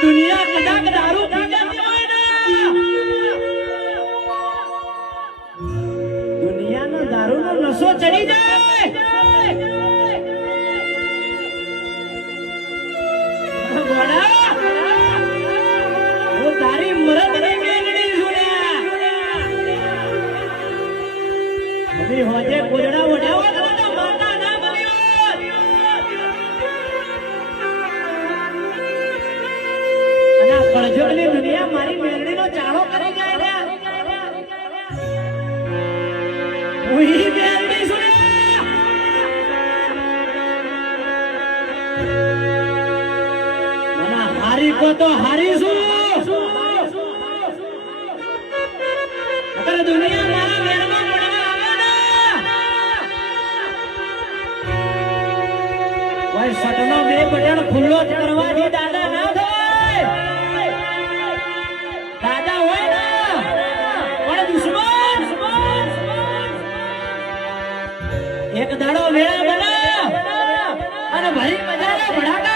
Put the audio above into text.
દુનિયા કદાચ દારૂ પી જતી હોય ને, દુનિયાનો દારૂનો નશો ચડી જાય, હું તારી મરદની મેલડી સુન્યા અભી હોજે કોજડા વડાવો તો માતા ના બન્યો અને કળજોગની દુનિયા મારી મેલડીનો ચાળો કરી જાય ને ઉઈ મેલડી સુન્યા મને હારી કો તો હારી શું અગર દુનિયા મારા મેળમાં પડવા આવે ને કોઈ સટનો બે બટન ખુલ્લો કરવાથી દાદા ના થાય, દાદા હોય ને પણ દુશ્મન એક દાડો વેળા બના અને ભાઈ બજારે ભડાકા